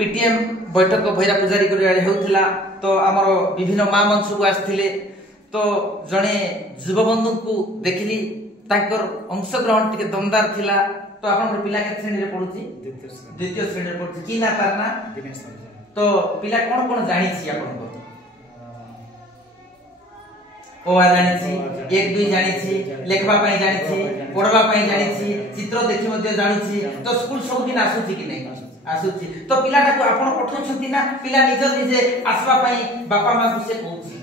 PTM बैठक भैरा पूजारी होता तो आमर विभिन्न माँ मन सब आसते तो जड़े युवबंधु को देखिली अंशग्रहण टे दमदार थिला। तो आप पिला के श्रेणी पढ़ुची द्वितीय श्रेणी पढ़ुची कि ना तार ना तो पिला कौन कौन जानी आपन ओ जानी एक दुई जानी लेखवा जानी पढ़वा जानी चित्र देखि मध्ये जानी तो स्कूल सब दिन आसुची कि नहीं आसुची तो पिलाटा को आपण पठाउछंती ना पिला निज निजे आसवा पई बापा मां को से कहूची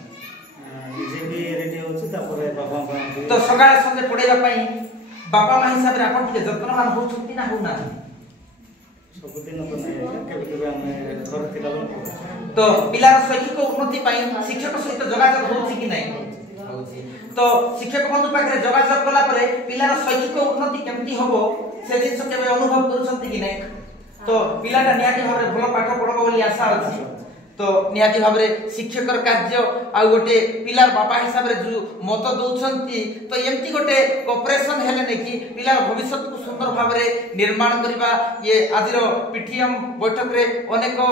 निजे भी रेडी होछ तापर बापा मां तो सकाळ संगे पढेबा पई बापा मां हिसाब रे आपण के जत्नवान होछंती ना हो ना सब दिन तो नहीं केबे केबे हम घर तिला तो पिलार शैक्षिक उन्नति पई शिक्षक सहित जोगाजोग होछि कि नहीं होछि तो शिक्षक बंधु पाखरे जोगाजोग कला परे पिलार शैक्षिक उन्नति केमती होबो से दिन से केबे अनुभव करूछंती कि नहीं तो पिलाटा नियाती भाव रे भलो पाठ पढबो बोली आशा अछि तो नियाती भाव रे शिक्षकर कार्य आ गोटे पिलार बापा हिसाब रे जो मत दउछंती तो एमती गोटे कोऑपरेशन हेले ने कि पिलार भविष्य को सुंदर भाव रे निर्माण करबा ये आदिर पीटीएम बैठक रे अनेक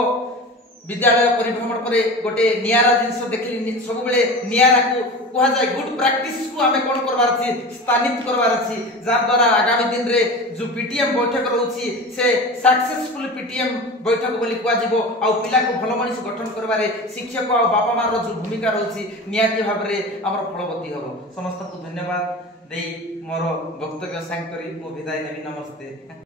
विद्यालय परिभ्रमण पर गोटे नियारा जिनस देखली सब बेले नियारा को कहा जाय गुड प्रैक्टिस को हमें कोन करबार छी स्थानित करबार छी जा द्वारा आगामी दिन रे जो पीटीएम बैठक रहउची से सक्सेसफुल पीटीएम बैठक बोली कहा जिवो आ पिला को भलो मनिस गठन करबारे शिक्षक आ बापा मार जो भूमिका रहउची नियाती भाव रे हमर फलवती हबो। समस्त को धन्यवाद देई मोर वक्तव्य सांग करी मो विदाय नेबी। नमस्ते।